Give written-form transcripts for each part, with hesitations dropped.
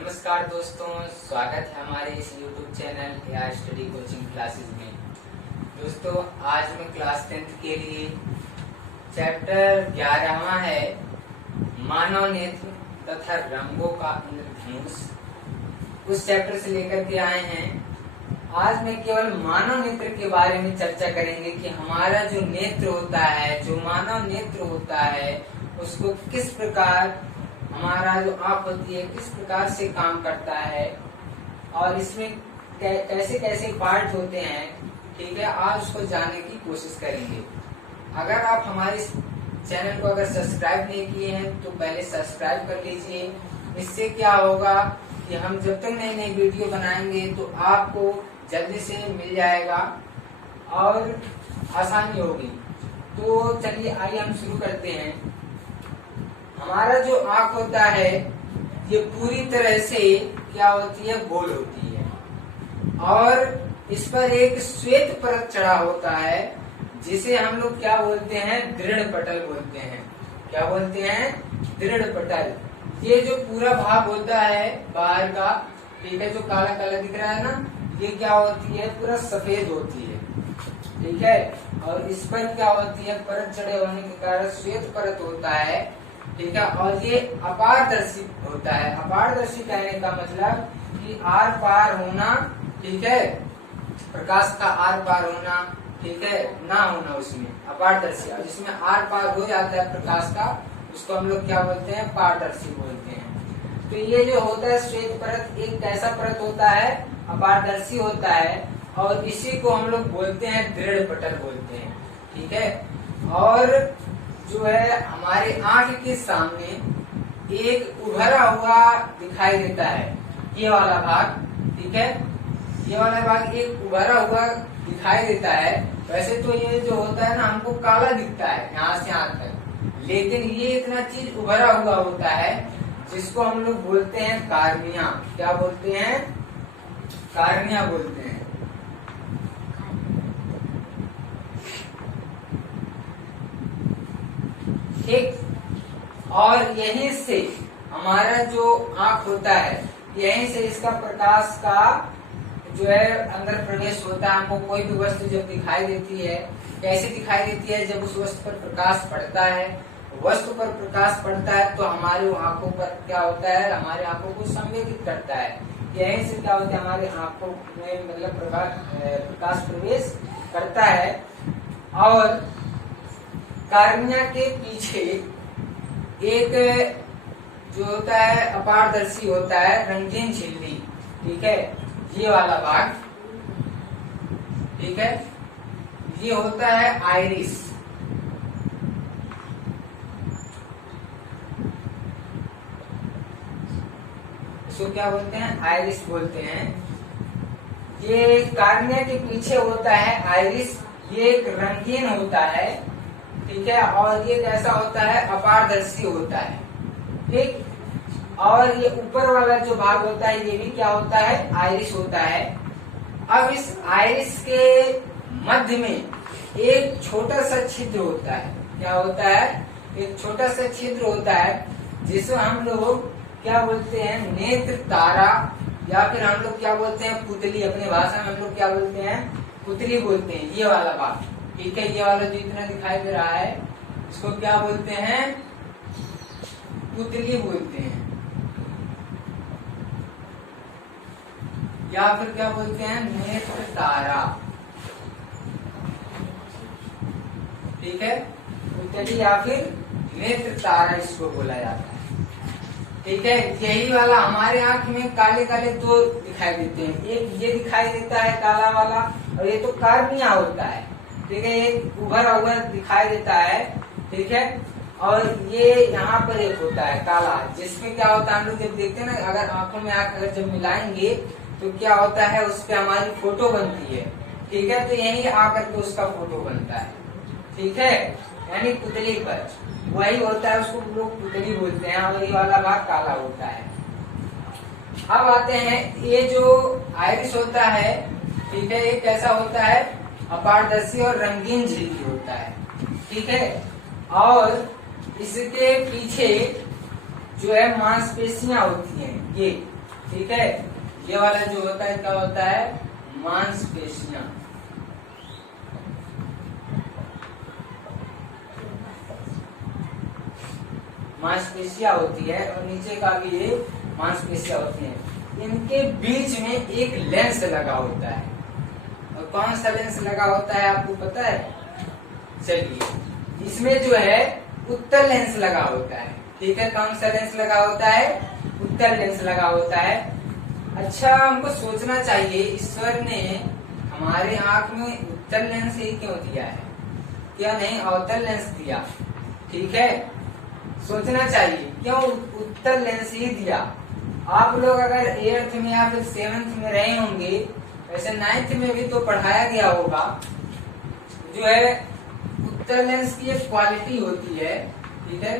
नमस्कार दोस्तों, स्वागत है हमारे इस YouTube channel AI study coaching classes में। दोस्तों, आज मैं क्लास 10th के लिए चैप्टर 11वां है मानव नेत्र तथा रंगों का इंद्रधनुष, उस चैप्टर से लेकर के आए हैं। आज मैं केवल मानव नेत्र के बारे में चर्चा करेंगे कि हमारा जो नेत्र होता है, जो मानव नेत्र होता है, उसको किस प्रकार हमारा जो आंख होती है किस प्रकार से काम करता है और इसमें कैसे कैसे पार्ट होते हैं। ठीक है, आज उसको जानने की कोशिश करेंगे। अगर आप हमारे चैनल को अगर सब्सक्राइब नहीं किए हैं तो पहले सब्सक्राइब कर लीजिए। इससे क्या होगा कि हम जब तक नई नई वीडियो बनाएंगे तो आपको जल्दी से मिल जाएगा और आसानी होगी। तो चलिए आइए हम शुरू करते हैं। हमारा जो आंख होता है ये पूरी तरह से क्या होती है, गोल होती है और इस पर एक श्वेत परत चढ़ा होता है जिसे हम लोग क्या बोलते हैं, दृढ़ पटल बोलते हैं। क्या बोलते हैं? दृढ़ पटल। ये जो पूरा भाग होता है बाहर का, ठीक है, जो काला काला दिख रहा है ना, ये क्या होती है, पूरा सफेद होती है। ठीक है, और इस पर क्या होती है, परत चढ़े होने के कारण श्वेत परत होता है। ठीक है, और ये अपारदर्शी होता है। अपारदर्शी कहने का मतलब कि आर पार होना, ठीक है, प्रकाश का आर पार होना, ठीक है, ना होना उसमें अपारदर्शी। और जिसमें आर पार हो जाता है प्रकाश का, उसको हम लोग क्या बोलते हैं, पारदर्शी बोलते हैं। तो ये जो होता है श्वेत परत, एक कैसा परत होता है, अपारदर्शी होता है और इसी को हम लोग बोलते हैं दृढ़ पटल बोलते हैं। ठीक है, और जो है हमारे आंख के सामने एक उभरा हुआ दिखाई देता है, ये वाला भाग। ठीक है, ये वाला भाग एक उभरा हुआ दिखाई देता है। वैसे तो ये जो होता है ना, हमको काला दिखता है यहाँ से यहाँ तक, लेकिन ये इतना चीज उभरा हुआ होता है जिसको हम लोग बोलते हैं कार्निया। क्या बोलते हैं? कार्निया बोलते हैं। ठीक, और यहीं से हमारा जो आंख होता है, यहीं से इसका प्रकाश का जो है अंदर प्रवेश होता है। हमको कोई भी वस्तु जब दिखाई देती है, कैसे दिखाई देती है, जब उस वस्तु पर प्रकाश पड़ता है, वस्तु पर प्रकाश पड़ता है तो हमारी आंखों पर क्या होता है, हमारे आंखों को संवेदित करता है। यहीं से क्या होता है, हमारे आंखों में मतलब प्रकाश प्रवेश करता है। और कार्निया के पीछे एक जो होता है अपारदर्शी होता है, रंगीन झिल्ली। ठीक है, ये वाला भाग, ठीक है, ये होता है आइरिस। इसको क्या बोलते हैं? आइरिस बोलते हैं। ये कार्निया के पीछे होता है आइरिस, ये एक रंगीन होता है। ठीक है, और ये कैसा होता है, अपारदर्शी होता है। ठीक, और ये ऊपर वाला जो भाग होता है ये भी क्या होता है, आइरिस होता है। अब इस आइरिस के मध्य में एक छोटा सा छिद्र होता है। क्या होता है? एक छोटा सा छिद्र होता है जिसको हम लोग क्या बोलते हैं, नेत्र तारा, या फिर हम लोग क्या बोलते हैं, पुतली। अपने भाषा में हम लोग क्या बोलते हैं, पुतली बोलते हैं। ये वाला भाग, ठीक है, ये वाला जो इतना दिखाई दे रहा है, इसको क्या बोलते हैं, पुतली बोलते हैं, या फिर क्या बोलते हैं, नेत्र तारा। ठीक है, पुतली या फिर नेत्र तारा इसको बोला जाता है। ठीक है, यही वाला हमारे आंख में काले काले दो दिखाई देते हैं। एक ये दिखाई देता है काला वाला, और ये तो कार्निया होता है। ठीक है, एक उभरा हुआ दिखाई देता है। ठीक है, और ये यहाँ पर एक होता है काला, जिसमें क्या होता है, हम लोग जब देखते हैं ना, अगर आंखों में आंख अगर जब मिलाएंगे तो क्या होता है, उस पर हमारी फोटो बनती है। ठीक है, तो यही आकर के उसका फोटो बनता है। ठीक है, यानी पुतली पर वही होता है, उसको लोग पुतली बोलते हैं, और ये वाला भाग काला होता है। अब आते हैं, ये जो आइरिस होता है, ठीक है, ये कैसा होता है, अपारदर्शी और रंगीन झिल्ली होता है। ठीक है, और इसके पीछे जो है मांसपेशियां होती हैं, ये ठीक है। ये वाला जो होता है क्या होता है, मांसपेशियां। मांसपेशियां होती है और नीचे का भी ये मांसपेशियां होती हैं। इनके बीच में एक लेंस लगा होता है। और कौन सा लेंस लगा होता है आपको पता है? चलिए, इसमें जो है उत्तल लेंस लगा होता है। ठीक है, कौन सा लेंस लगा होता है? उत्तल लेंस लगा होता है। अच्छा, हमको सोचना चाहिए ईश्वर ने हमारे आंख में उत्तल लेंस ही क्यों दिया है, क्या नहीं अवतल लेंस दिया? ठीक है, सोचना चाहिए क्यों उत्तल लेंस ही दिया। आप लोग अगर 8th में या फिर 7th में रहे होंगे, वैसे 9th में भी तो पढ़ाया गया होगा, जो है उत्तल लेंस की एक क्वालिटी होती है। ठीक है,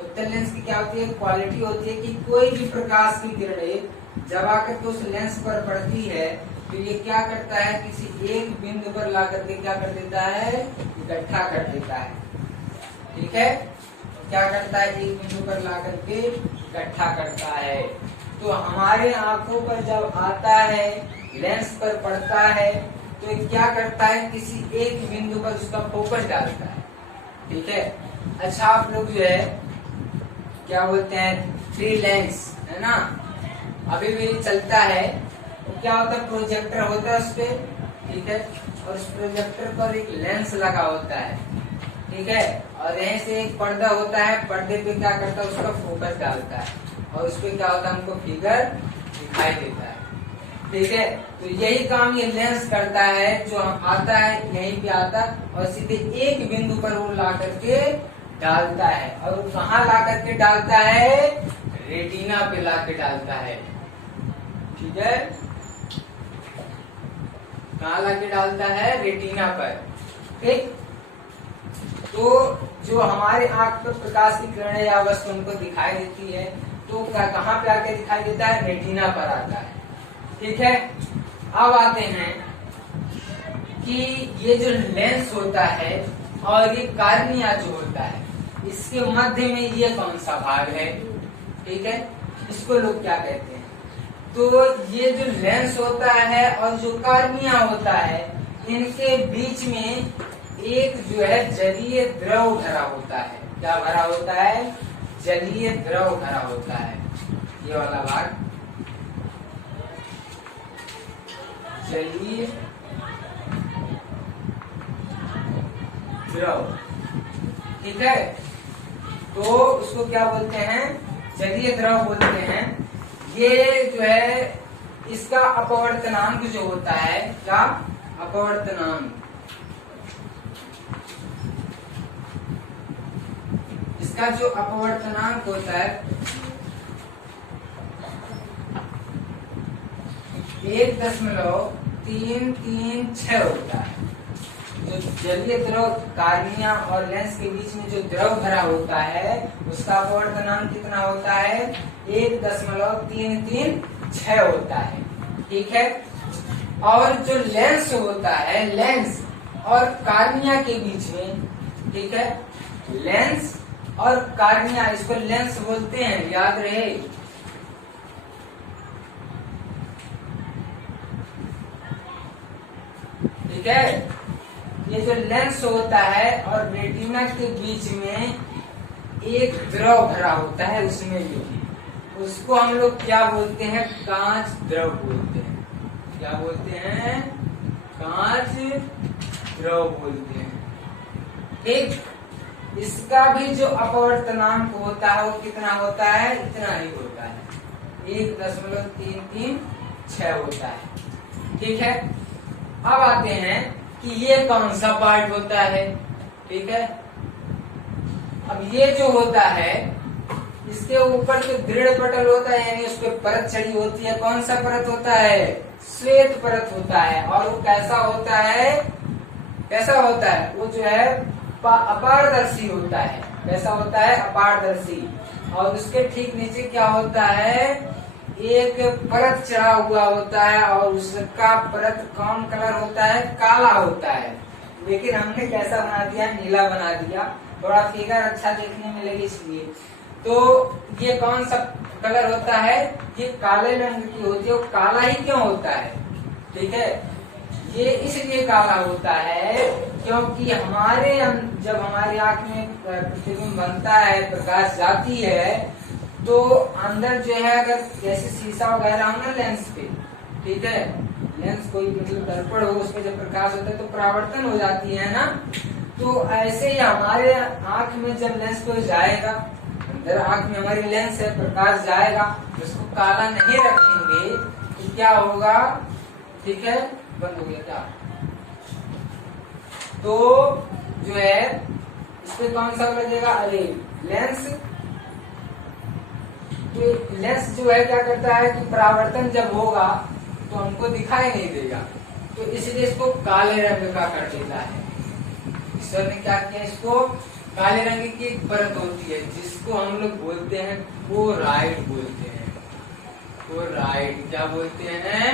उत्तल लेंस की क्या होती है? क्वालिटी होती है कि कोई भी प्रकाश की किरणें जब आकर के उस लेंस पर पड़ती है तो ये क्या करता है, किसी एक बिंदु पर ला करके क्या कर देता है, इकट्ठा कर देता है। ठीक है, क्या करता है, एक बिंदु पर ला करके इकट्ठा करता है। तो हमारे आंखों पर जब आता है, लेंस पर पड़ता है, तो ये क्या करता है, किसी एक बिंदु पर उसका फोकस डालता है। ठीक है, अच्छा आप लोग जो है क्या बोलते हैं, 3 लेंस है ना, अभी भी चलता है। तो क्या होता है, प्रोजेक्टर होता है उस पे। ठीक है, और उस प्रोजेक्टर पर एक लेंस लगा होता है। ठीक है, और यहीं से एक पर्दा होता है, पर्दे पे क्या करता है, उसका फोकस डालता है और उस पे क्या होता है, हमको फिगर दिखाई देता है। ठीक है, तो यही काम ये लेंस करता है, जो आता है यहीं पे आता और सीधे एक बिंदु पर वो ला करके डालता है। और वो कहाँ ला करके डालता है, रेटिना पे ला के डालता है। ठीक है, कहाँ ला के डालता है, रेटिना पर। ठीक, तो जो हमारे आंख पर प्रकाश की किरणें या वस्तु उनको दिखाई देती है, तो कहाँ पे आके दिखाई देता है, रेटिना पर आता है। ठीक है, अब आते हैं कि ये जो लेंस होता है और ये कार्निया जो होता है, इसके मध्य में ये कौन सा भाग है? ठीक है, इसको लोग क्या कहते हैं? तो ये जो लेंस होता है और जो कार्निया होता है, इनके बीच में एक जो है जलीय द्रव भरा होता है। क्या भरा होता है? जलीय द्रव भरा होता है। ये वाला भाग जलीय द्रव। ठीक है, तो उसको क्या बोलते हैं, जलीय द्रव बोलते हैं। ये जो है इसका अपवर्तनांक जो होता है, क्या अपवर्तनांक, इसका जो अपवर्तनांक होता है 1.336 होता है। जो जलीय द्रव कार्निया और लेंस के बीच में जो द्रव भरा होता है, उसका अपवर्तनांक कितना होता है, 1.336 होता है। ठीक है, और जो लेंस होता है, लेंस और कार्निया के बीच में, ठीक है, लेंस और कार्निया, इसको लेंस बोलते हैं, याद रहे। ठीक है, ये जो लेंस होता है और रेटिना के बीच में एक द्रव भरा होता है, उसमें भी उसको हम लोग क्या बोलते हैं, कांच द्रव बोलते हैं। क्या बोलते हैं, कांच द्रव बोलते हैं। ठीक, इसका भी जो अपवर्तनांक होता है वो कितना होता है, इतना ही होता है, 1.336 होता है। ठीक है, अब आते हैं कि ये कौन सा पार्ट होता है। ठीक है, अब ये जो होता है, इसके ऊपर जो दृढ़ पटल होता है, यानी उस पर परत चढ़ी होती है, कौन सा परत होता है, श्वेत परत होता है। और वो कैसा होता है, कैसा होता है, वो जो है अपारदर्शी होता है। कैसा होता है, अपारदर्शी। और उसके ठीक नीचे क्या होता है, एक परत चढ़ा हुआ होता है और उसका परत कौन कलर होता है, काला होता है। लेकिन हमने कैसा बना दिया, नीला बना दिया, थोड़ा फिगर अच्छा देखने में लगे इसलिए। तो ये कौन सा कलर होता है ये काले रंग की होती है। वो काला ही क्यों होता है? ठीक है, ये इसलिए काला होता है क्योंकि जब हमारी आंख में प्रतिबिंब बनता है, प्रकाश जाती है, तो अंदर जो है अगर जैसे शीशा वगैरह हो ना लेंस पे, ठीक है, लेंस कोई मतलब दर्पण हो, उसमें जब प्रकाश होता है तो परावर्तन हो जाती है ना। तो ऐसे ही हमारे आंख में जब लेंस को जाएगा, अंदर आंख में हमारी लेंस है, प्रकाश जाएगा, उसको काला नहीं रखेंगे तो क्या होगा? ठीक है, बंद हो गया क्या? तो जो है इस पे कौन सा लगेगा? अरे लेंस, तो लेंस जो है क्या करता है कि परावर्तन जब होगा तो हमको दिखाई नहीं देगा, तो इसलिए इसको काले रंग का कर देता है। ईश्वर ने क्या किया? इसको काले रंग की एक परत होती है जिसको हम लोग बोलते हैं कोराइड बोलते हैं। कोराइड क्या बोलते हैं?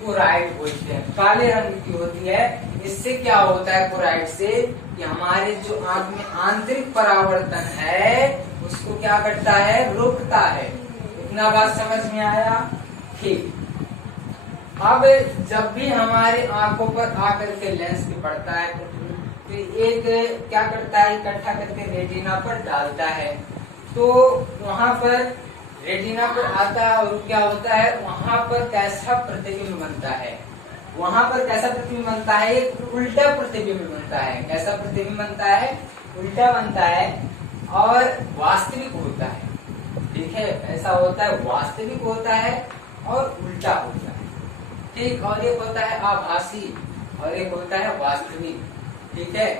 कोराइड बोलते हैं, काले रंग की होती है। इससे क्या होता है कोराइड से कि हमारे जो आंख में आंतरिक परावर्तन है उसको क्या करता है? रोकता है। इतना बात समझ में आया? ठीक। अब जब भी हमारे आंखों पर आकर के लेंस पे पड़ता है तो एक क्या करता है? इकट्ठा करके रेटिना पर डालता है। तो वहां पर रेटिना पर आता है और क्या होता है? वहां पर कैसा प्रतिबिंब बनता है? वहां पर कैसा प्रतिबिंब बनता है? एक उल्टा प्रतिबिंब बनता है। कैसा प्रतिबिंब बनता है? उल्टा बनता है और वास्तविक होता है। ठीक है, ऐसा होता है, वास्तविक होता है और उल्टा होता है। ठीक, और एक होता है आभासी और एक होता है वास्तविक। ठीक है,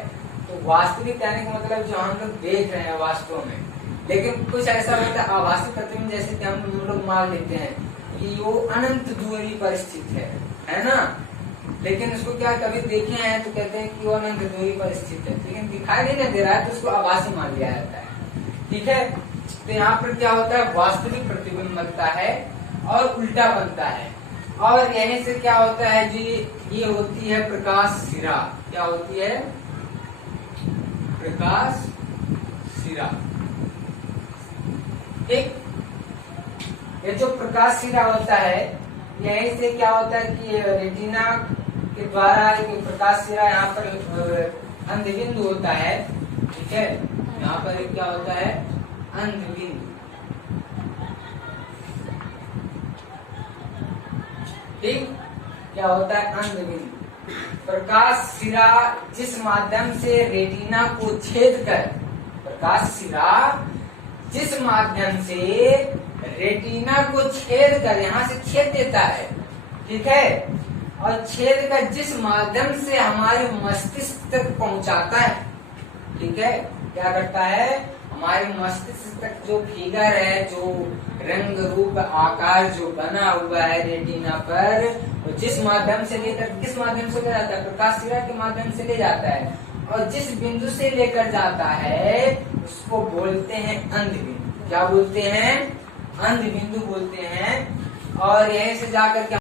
तो वास्तविक कहने का मतलब जो हम लोग देख रहे हैं वास्तव में, लेकिन कुछ ऐसा होता है आभासी प्रतिबिंब, जैसे कि हम लोग मान लेते हैं कि वो अनंत दूरी पर स्थित है ना, लेकिन उसको क्या कभी देखे हैं तो कहते हैं कि वो अनंत दूरी पर स्थित है, लेकिन दिखाई नहीं दे रहा है तो उसको आभासी मान लिया जाता है। ठीक है, तो यहाँ पर क्या होता है? वास्तविक प्रतिबिंब बनता है और उल्टा बनता है। और यहीं से क्या होता है जी? ये होती है प्रकाश सिरा। क्या होती है? प्रकाश सिरा। ठीक, ये जो प्रकाश सिरा होता है यहीं से क्या होता है कि रेटिना के द्वारा एक प्रकाश सिरा यहाँ पर अंधबिंदु होता है। ठीक है, यहाँ पर क्या होता है? अंधबिंदु। ठीक, क्या होता है? अंधबिंदु। प्रकाश सिरा जिस माध्यम से रेटिना को छेद कर, प्रकाश सिरा जिस माध्यम से रेटिना को छेद कर, यहाँ से छेद देता है, ठीक है, और छेद कर जिस माध्यम से हमारे मस्तिष्क तक पहुंचाता है, ठीक है, क्या करता है? हमारे मस्तिष्क तक जो फिगर है, जो रंग रूप आकार जो बना हुआ है रेटिना पर, तो जिस माध्यम से लेकर किस माध्यम से ले जाता है? प्रकाश सिरा के माध्यम से ले जाता है, और जिस बिंदु से लेकर जाता है उसको बोलते हैं अंधबिंदु। क्या बोलते हैं? अंधबिंदु बोलते हैं। और यहीं से जाकर के